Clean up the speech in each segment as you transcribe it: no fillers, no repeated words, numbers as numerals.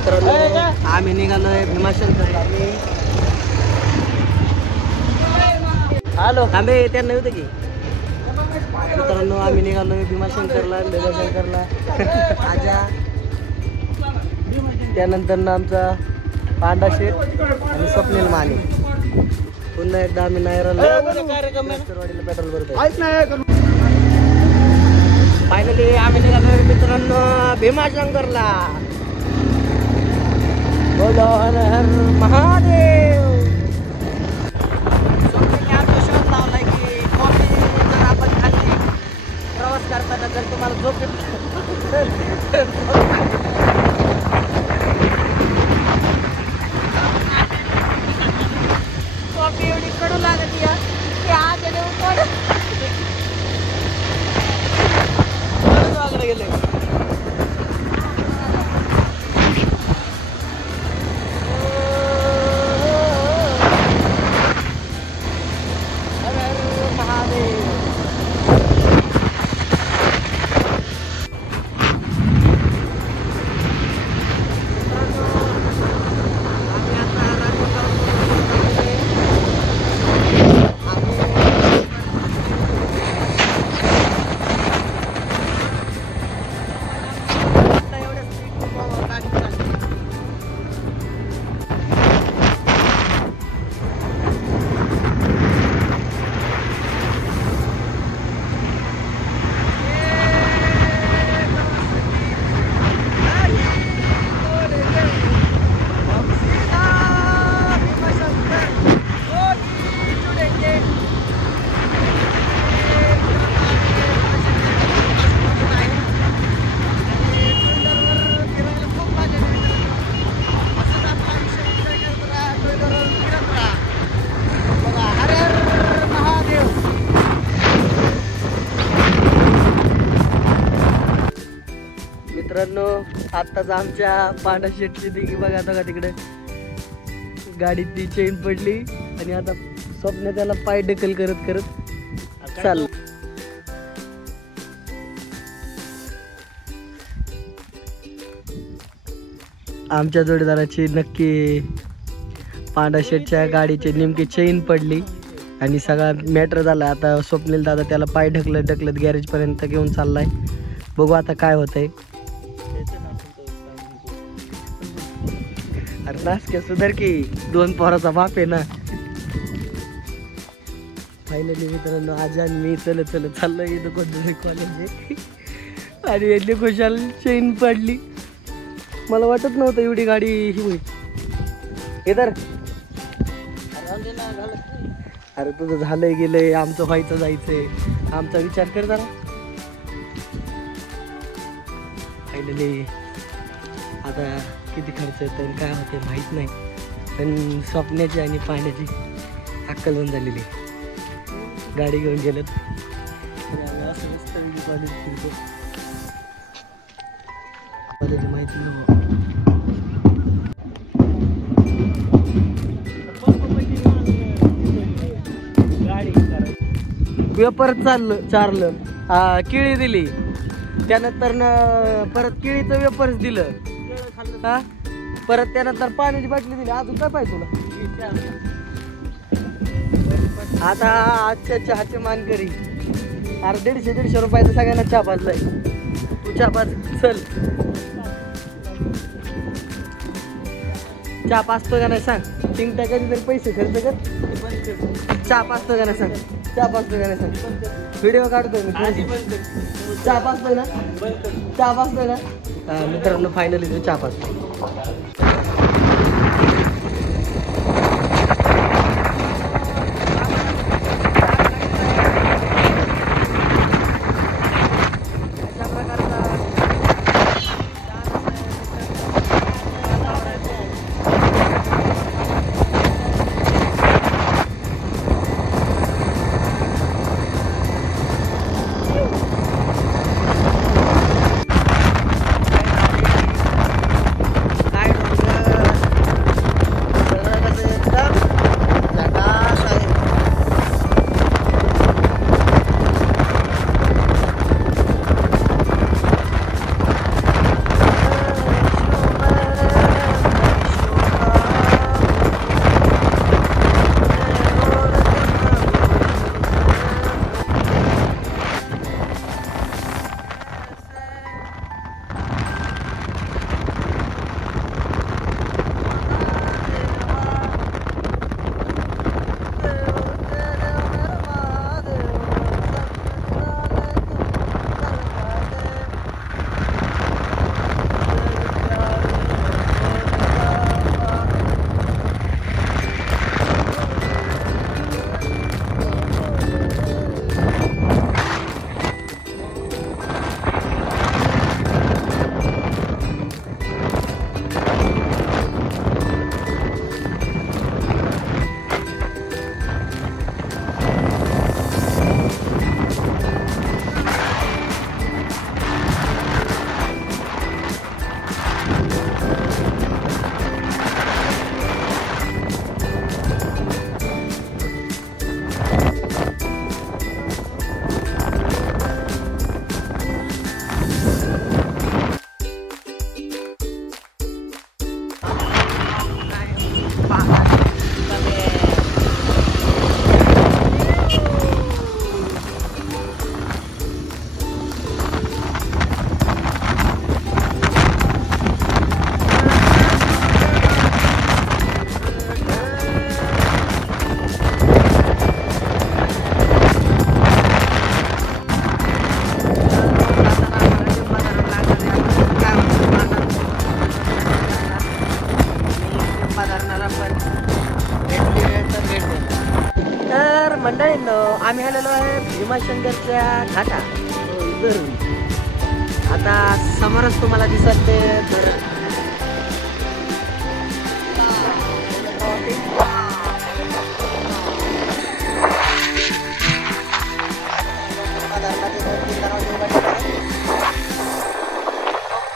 मित्रांनो आम्ही निघालोय भीमाशंकरला. हॅलो आम्ही त्यांना होतं की मित्रांनो आम्ही निघालोय भीमाशंकरला आजा. त्यानंतर आमचा पांडा शेठ आणि स्वप्नील माने. पुन्हा एकदा आम्ही नायरवाडीला पेट्रोल भरतो. फायनली आम्ही निघालोय मित्रांनो भीमाशंकरला. बोलो हर हर महादेव. स्वप्नीलने आमचा शोध लावलाय की कॉफी जर आपण खाल्ली प्रवास करताना जर तुम्हाला झोप कॉफी एवढी कडू लागत या की आज गेले. मित्रांनो आत्ताच आमच्या पांडा शेटची दिगी बघा आता का तिकडे गाडीची चेन पडली आणि आता स्वप्न त्याला पाय ढकल करत करत चाल. आमच्या जोडीदाराची नक्की पांडा शेटच्या गाडीची नेमकी चेन पडली आणि सगळा मॅटर झाला. आता स्वप्नील दादा त्याला पाय ढकलत ढकलत गॅरेज पर्यंत घेऊन चाललाय. बघू आता काय होतंय. अरे नासक्या सुधार की दोन पोराचा बाप आहे ना. फायनली मित्रांनो आज आणि मी चलत चाललो इथं कोणतं कॉलेज आहे आणि यातली खुशाल चेन पडली. मला वाटत नव्हतं एवढी गाडी ही होईल. इधर अरे तुझं झालंय गेलंय आमचं व्हायचं जायचंय आमचा विचार कर जरा. फायनली आता किती खर्च येतो आणि काय होते माहीत नाही पण स्वप्नाची आणि पाण्याची अक्कल होऊन झालेली. गाडी घेऊन गेलं असं मस्त कॉलेज फिरतो. कॉलेज माहिती नव्हतं. वेपर चारलं केळी दिली त्यानंतर परत केळीचं वेपर्स दिलं हा परत त्यानंतर पाण्याची बाटली दिली. अजून काय पाहिजे तुला. आता आजच्या चहाचे मानकरी अरे 150 रुपयाचं सगळ्यांना चहा पाजलाय. तू चहा पाज चल. चहा पाजतो का नाही सांग. तीन टाकायचे तरी पैसे खर्च कर. चहा पाजतो का नाही सांग. चहा पाजतो का नाही सांग. व्हिडिओ काढतोय मी. चहा पाजतोय ना. चहा पाजतोय ना. मित्रांनो फायनली तो चहा पाजतो. तर मंडळींनो, आम्ही आलेलो आहे भीमाशंकरच्या घाटा. आता समोरच तुम्हाला दिसत ते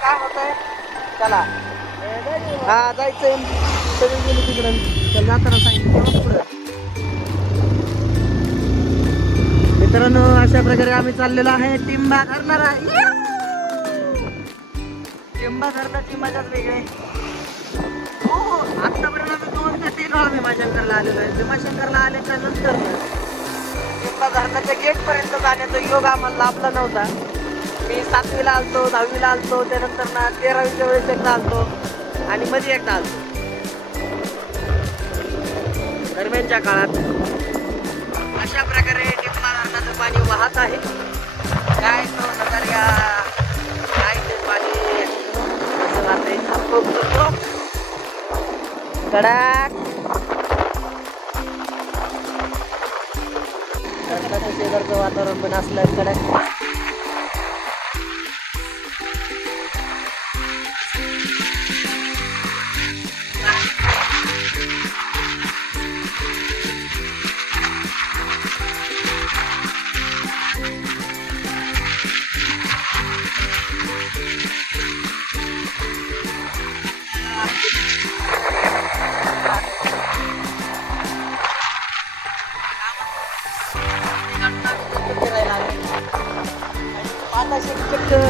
काय होत आहे. चला हा जायचंय. सगळी गेली तिकडं. चल जाताना सांगितलं पुढं. मित्रांनो, अशा प्रकारे आम्ही चाललेलो आहे टिंबा धरणारा. टिंबा धरणाची मजाच वेगळी. हो, आतापर्यंत आम्ही 2 ते 3 वेळा भीमाशंकरला आलेलो आहे. भीमाशंकरला आल्याच्या नंतर टिंबा धरणाच्या गेट पर्यंत जाण्याचा योग आम्हाला लाभला नव्हता. मी 7वीला आलतो, 10वीला आलतो, त्यानंतर ना 13वीच्या वेळेस एकदा आलतो आणि मध्ये एकदा आलतो. दरम्यानच्या काळात अशा प्रकारे टिंबा धरणाचं पाणी वाहत आहे. काय तो नजरिया, काय ते पाणी असं राहतंय. कडक धरणाच्या शेजारचं वातावरण पण असलं कडक.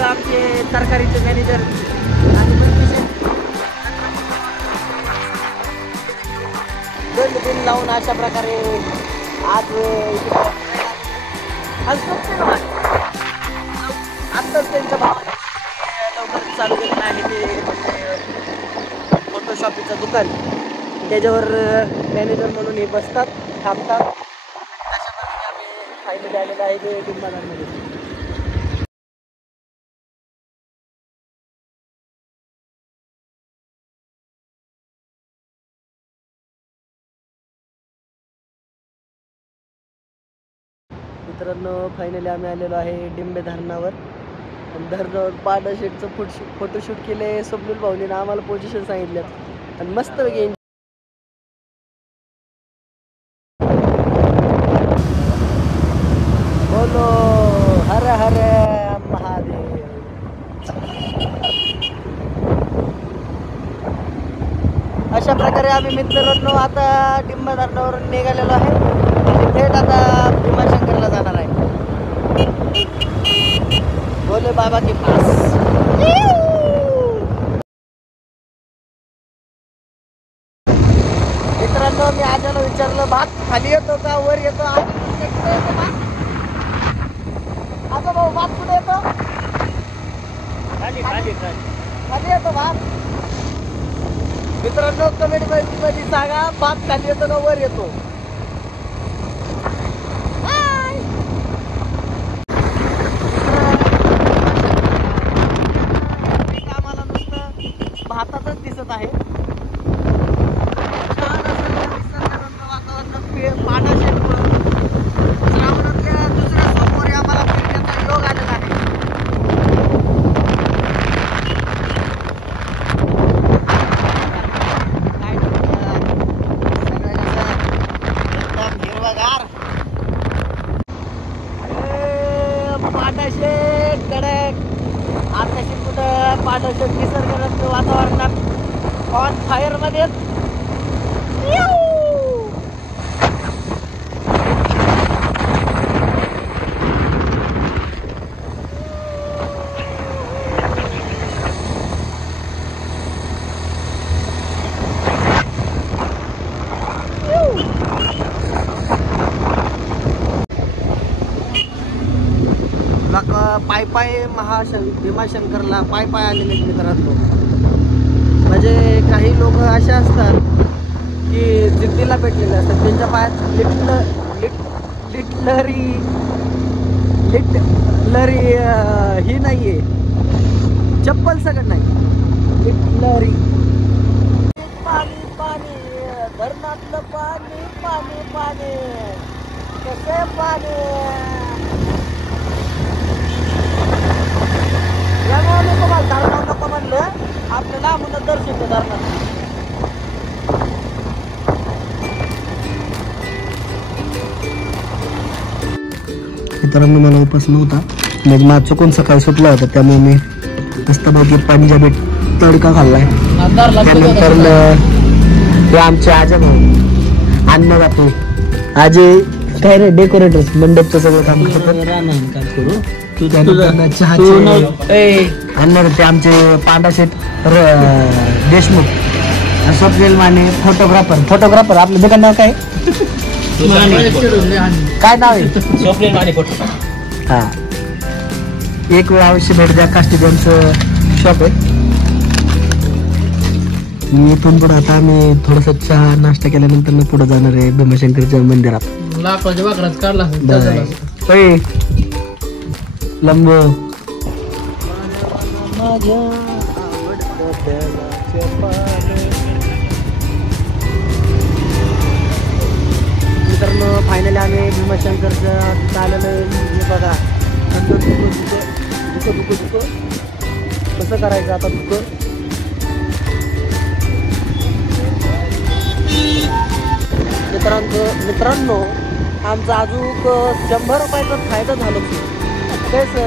आमचे तरकारीचे मॅनेजर आणि बिल लावून अशा प्रकारे आज आत्ताच त्यांच्या भावाने लवकर चालू केलेलं आहे ते फोटोशॉपीचं दुकान. त्याच्यावर मॅनेजर म्हणून हे बसतात, थांबतात. अशा प्रकारे आम्ही फायनली आलेलं आहे ते टिंबाधारमध्ये. मित्रांनो, फायनली आम्ही आलेलो आहे डिंबे धरणावर. धरणावर पाडा शेटचं फोटोशूट केले. स्वप्नील भाऊनीनं आम्हाला पोझिशन सांगितल्यात आणि मस्त वेगळी. बोलो हर हर महादेव. अशा प्रकारे आम्ही मित्रांनो आता डिंबा धरणावरून निघालेलो आहे. थेट आता भीमाशंकरला जाणार आहे. भोले बाबा के पास. मित्रांनो, मी आजाला विचारलं भात खाली येतो का वर येतो. आता भाऊ भात कुठे येतो. खाली येतो भात. मित्रांनो, कमेंट मध्ये सांगा भात खाली येतो का वर येतो. भातातच दिसत आहे. छान असं निसर्गरम्य वातावरण. पाडा शेतवर श्रावणातल्या दुसऱ्या सोमवारी आम्हाला फिरण्याचा योग आलेला आहे. काय सगळं एकदम हिरवगार. पाडाशेत कडक. आताशी कुठं पाडाशेत निसर्गरम्य वातावरणात ऑन फायर मध्ये. पाय भीमाशंकरला पाय आलेले मित्रांनो. म्हणजे काही लोक असे असतात की जिद्दीला पेटलेले असतात, त्यांच्या पायात लिटलरी ही नाहीये, चप्पल सगळं नाही, लिटलरी. पाणी पाणी धरणातलं पाणी पाणी पाणी कसे पाणी. यामुळे मी तुम्हाला धरणावर नको म्हणलं, आपल्याला म्हणून दर्शन ते धरणात. मित्रांनो मला उपास नव्हता, मग माझ चुकून सकाळी सुटला होता, त्यामुळे मी मस्तपैकी पंजाबी तडका खाल्लाय. त्यानंतर ते आमचे आजे भाऊ अन्न जातो आजे काय रे डेकोरेटर्स मंडपचं सगळं काम करतात. ते आमचे पांडा शेठ देशमुख, स्वप्नील माने फोटोग्राफर आपलं दुकान नाव काय नाव आहे? स्वप्नील माने फोटो. हा, एक वेळ अवश्य भेट द्या. काष्टीचं शॉप आहे. मी इथून पुढे आता आम्ही थोडासा चहा नाश्ता केल्यानंतर मी पुढे जाणार आहे भीमाशंकरच्या मंदिरात. लंब मित्रांनो फायनली आम्ही भीमाशंकरच्या आलेलो बघा. नंतर दुःख कसं करायचं आता दुःख. मित्रांनो आमचा अजून 100 रुपयाचा फायदा झाला. कसं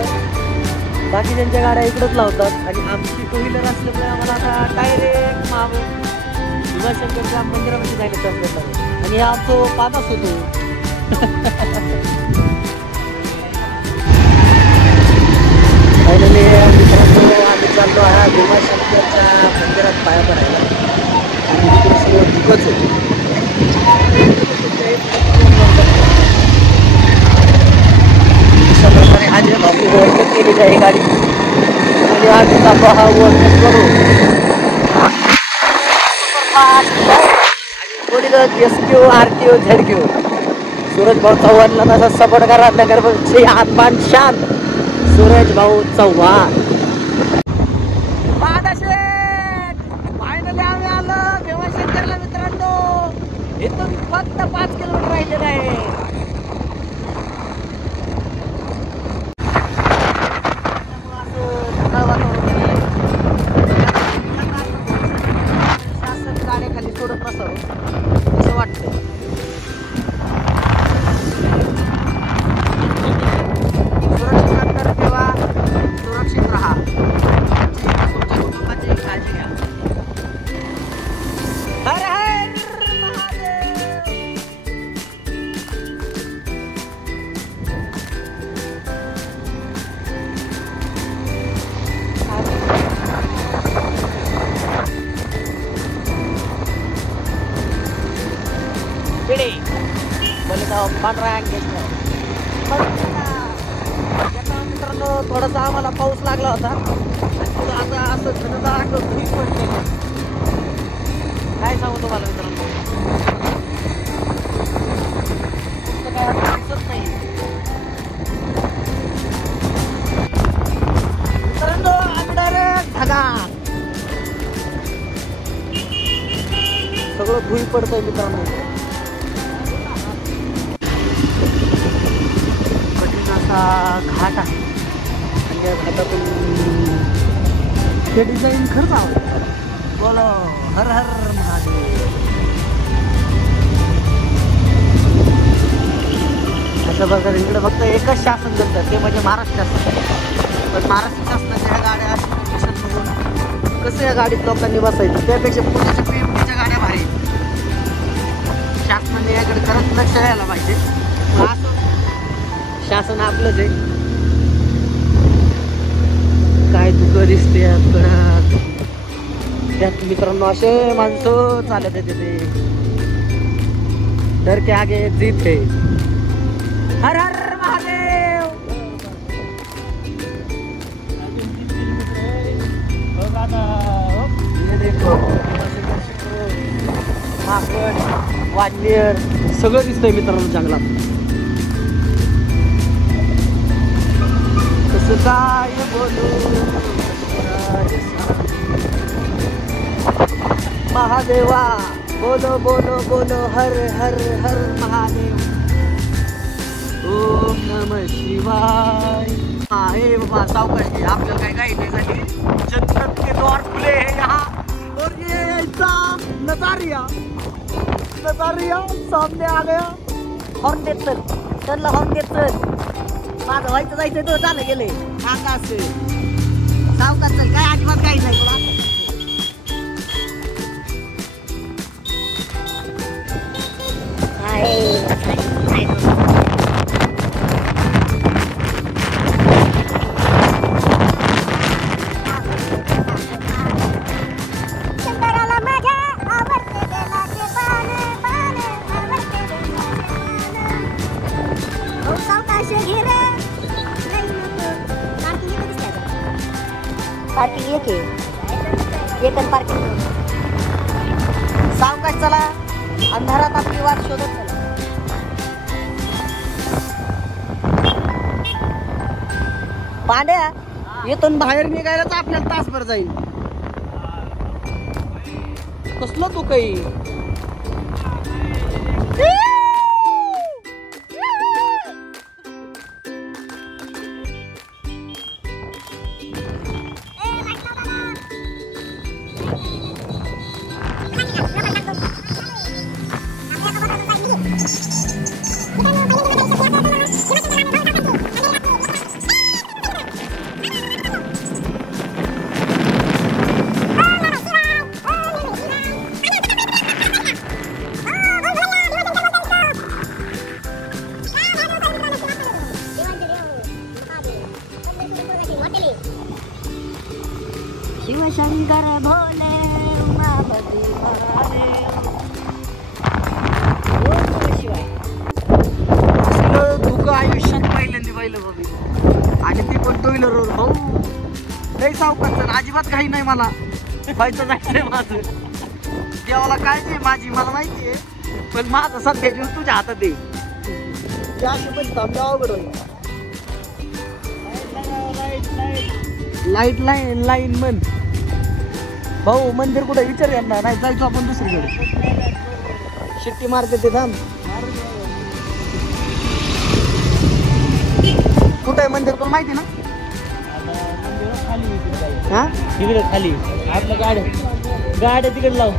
बाकी त्यांच्या गाड्या इकडंच लावतात आणि आमची टू व्हीलर असल्यामुळे आम्हाला आता डायरेक्ट भीमाशंकरच्या मंदिरामध्ये जायला चालतं आणि हा आमचा पादास होतो. फायनली मित्रांनो आम्ही चाललो आहे भीमाशंकरच्या मंदिरात पाया पडायला आणि तिकडे सगळं दुःखच होतं. अशा प्रकारे आज वर्कअप केलेली आहे गाडी आणि आज आपण हा वर्कअप करू. कोणी SQ RQ ZQ सूरज भाऊ चव्हाणला तसा सपोर्ट करा. नगरचे आत्मान शांत सूरज भाऊ चव्हाण. फायनली आम्ही आलो भीमाशंकरला मित्रांनो. इथून फक्त 5 किलोमीटर राहिलेलं आहे. शासन गाड्याखाली सोडत नसावं असं वाटतं. सुरक्षित अंतर ठेवा, सुरक्षित राहा, तुमच्या कुटुंबाची काळजी घ्या. हर हर महादेव. पिढी बोले तो पांढरा घेतलं. मित्रांनो थोडासा आम्हाला पाऊस लागला होता आणि आता असं काय सांगू तुम्हाला मित्रांनो. काय दिसत नाही मित्रांनो. आम्ही डायरेक्ट ढगात सगळं धुई पडतंय मित्रांनो. कठीण असा घाट आहे आणि या घाटातून हे डिझाईन खरंच आवडतं. बोलो हर हर महादेव. अशा प्रकारे इकडे फक्त एकच शासन करतात ते म्हणजे महाराष्ट्र शासन. पण महाराष्ट्र शासनाच्या ह्या गाड्या अशा कंडिशन बघून कसं या गाडीत लोकांनी बसायचं. त्यापेक्षा पुण्याच्या PMTच्या गाड्या भारी. शासनाने याकडे खरंच लक्ष द्यायला पाहिजे. असं शासन आपलंच आहे. काय दुःख दिसते त्यात मित्रांनो. असे माणसं चालत आहे तिथे. डर के आगे जीत है. हर हर महादेव. माकड वानर सगळं दिसतंय मित्रांनो जंगलात. कसं काय बोलू महादेवा बोलो बोलो बोलो हर हर हर महादेव ओम नमः शिवाय. हे बाबा सावकाश आपल्याला काय काही नाही झाली. जन्नत के द्वार खुले हैं यहाँ और ये ऐसा नजारिया सामने आ गया. हॉर्न देत चल त्यांना हॉर्न देत चल. माझं व्हायचं जायचं तो चालू गेले सांगा असं सावकाश चल काय अजिबात काही नाही तुला. पार्किंग एक पार्किंग सावकाश चला. अंधारात आपली वाट शोधत चला. पांड्या येथून बाहेर निघायलाच आपल्याला तासभर जाईल. कसलं तू काही शिवशंकर भोले उमापती असलं धुकं आयुष्यात पहिल्यांदा पाहिलं बाबी. आणि ती पण टू व्हीलरवर भाऊ लई सावकाश चल. अजिबात काही नाही मला व्हायचं जायचंय माझं. देवाला काळजी आहे माझी मला माहिती आहे पण माझं सध्या दिवस तुझ्या हातात आहे. त्याशी पण थांबल्या अवघड होईल. लाईट लाईन लाईन मन भाऊ मंदिर कुठे विचार यांना नाही जायचो आपण दुसरीकडे. शिट्टी मार्केट ते थांब. कुठं आहे मंदिर तुला माहिती ना. हा तिकडे खाली आपल्या गाड्या तिकडे लाव.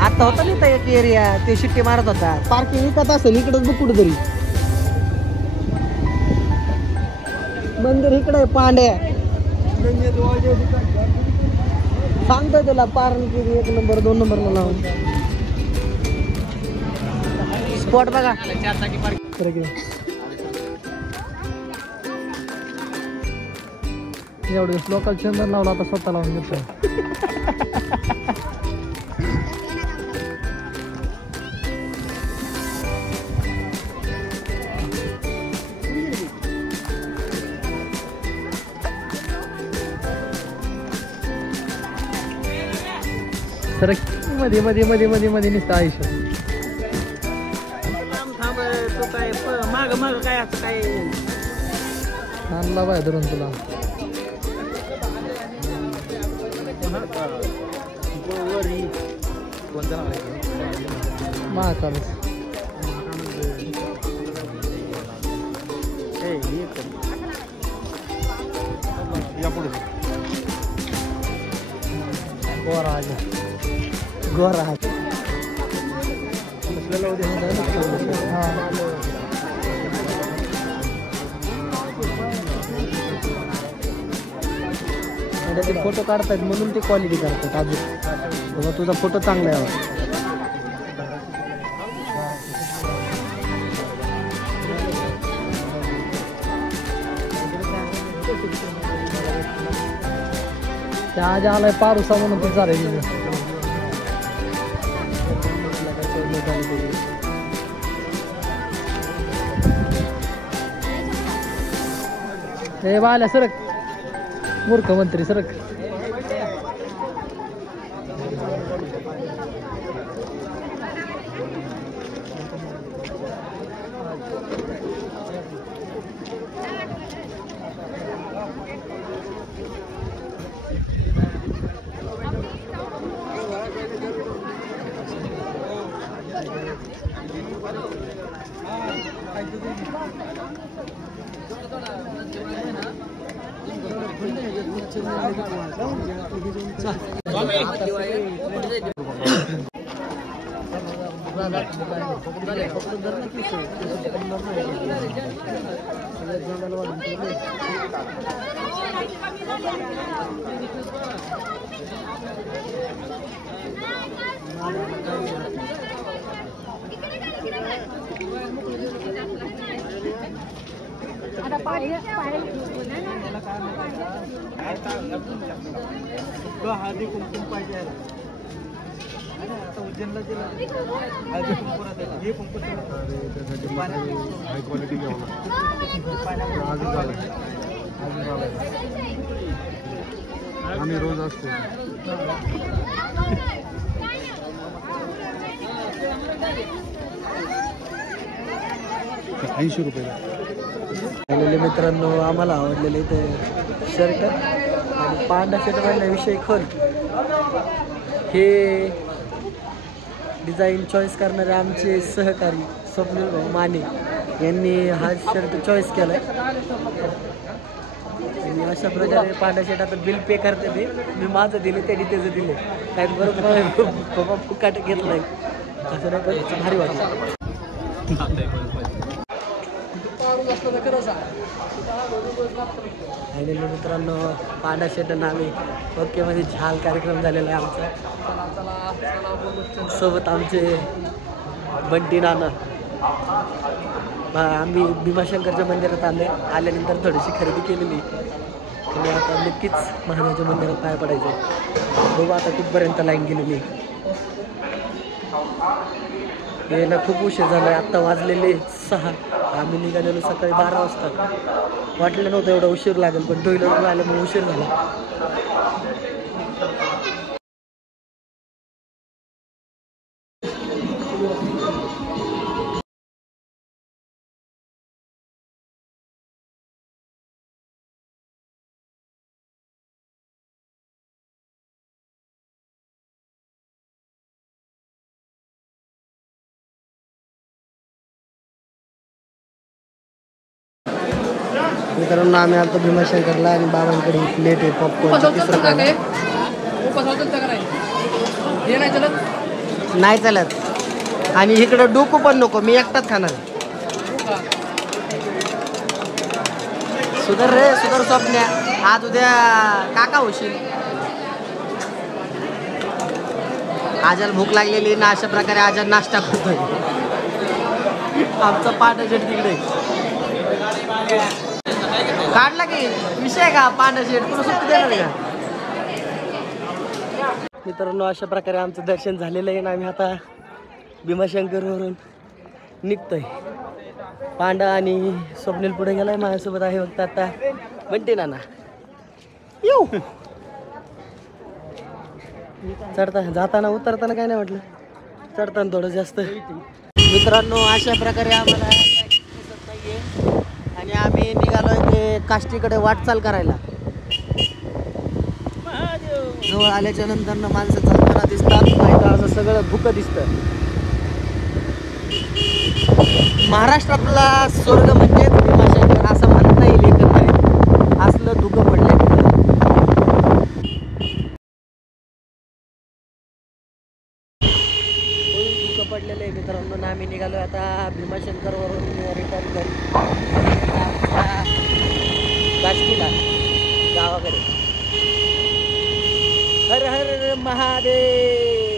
आता होता नाही तर एक एरिया ते शिट्टी मारत होता. पार्किंग विकत असेल इकडेच बघ कुठेतरी. मंदिर इकडे आहे पांड्या. सांगतोय तुला पार्किंग 1 नंबर 2 नंबरला लावून स्पॉट बघा. एवढे लोकल चंदन लावला आता स्वतः लावून घेतो. तर मध्ये मध्ये मध्ये मध्ये मध्ये नुसतं आयुष्य थांब. तू काय माग माग काय असं काय आणला बाय धरून तुला. महाकाल गोरा गोरा फोटो काढतात म्हणून ते क्वालिटी करतात. अजून तुझा फोटो चांगला आहे. त्या आज आलाय पारुसा म्हणून ते चालेल. हे बाल्या सरक मूर्ख मंत्री सरक. हळदी कुंकुम पाहिजे आता उज्जैनला दिला हळदी कुंकुम हे कुंकुम हाय क्वालिटी घ्यावं आम्ही रोज असतो 80 रुपये मित्रांनो आम्हाला आवडलेले ते शर्ट आणि पांढरा शर्ट विषय खोल हे डिझाईन चॉईस करणारे आमचे सहकारी स्वप्नील भाऊ माने यांनी हा शर्ट चॉईस केला आहे आणि अशा प्रकारे पांढरा शर्ट आता बिल पे करते ते मी माझं दिले त्यांनी त्याचं दिले काय बरोबर फुकाट घेतलं आहे असं नाही पण भारी वाटलं फायनली मित्रांनो पांढरा शर्ट आम्ही ओके मध्ये झाल कार्यक्रम झालेला आहे आमचा सोबत आमचे बंटी नाना आम्ही भीमाशंकरच्या मंदिरात आल्यानंतर थोडीशी खरेदी केलेली आणि आता नक्कीच महादेवाच्या मंदिरात पाय पडायचं बघू आता कुठपर्यंत लाईन गेलेली यायला खूप उशीर झाला आहे आत्ता वाजलेले 6 आम्ही निघालेलो सकाळी 12 वाजता वाटलं नव्हतं एवढा उशीर लागेल पण टू व्हीलर आल्यामुळे उशीर झाला मित्रांनो आम्ही आलो भीमाशंकरला आणि बाबांकडे प्लेट आहे पॉपकॉर्न नाही चालत आणि इकडं डोकं पण नको मी एकटाच खाणार सुधर रे सुधर स्वप्न्या आज उद्या काका होशील आजाला भूक लागलेली ना अशा प्रकारे आजा नाश्ता करतोय आमचा पांढरा शर्ट तिकडे काढला की विषय का पांढरा शर्ट तुला सुट्टी देणार का मित्रांनो अशा प्रकारे आमचं दर्शन झालेलं आहे ना आम्ही आता भीमाशंकरवरून निघतोय पांडा आणि स्वप्नील पुढे गेलाय माझ्यासोबत आहे फक्त आता म्हणते ना येऊ चढताना जाताना उतरताना काय नाही म्हटलं चढताना थोडं जास्त मित्रांनो अशा प्रकारे आम्हाला दिसत नाहीये आणि आम्ही निघालोय ते काष्टीकडे वाटचाल करायला जवळ आल्याच्या नंतर माणसं चालताना दिसतात नाही तर असं सगळं धुकं दिसतं महाराष्ट्रातला स्वर्ग म्हणजे भीमाशंकर असं म्हणता येईल एकंदरीत असलं धुकं पडलंय धुकं पडलेलं आहे मित्रांनो आम्ही निघालो आता भीमाशंकरवरून रिटर्न करू काष्टीला गावाकडे हर हर महादेव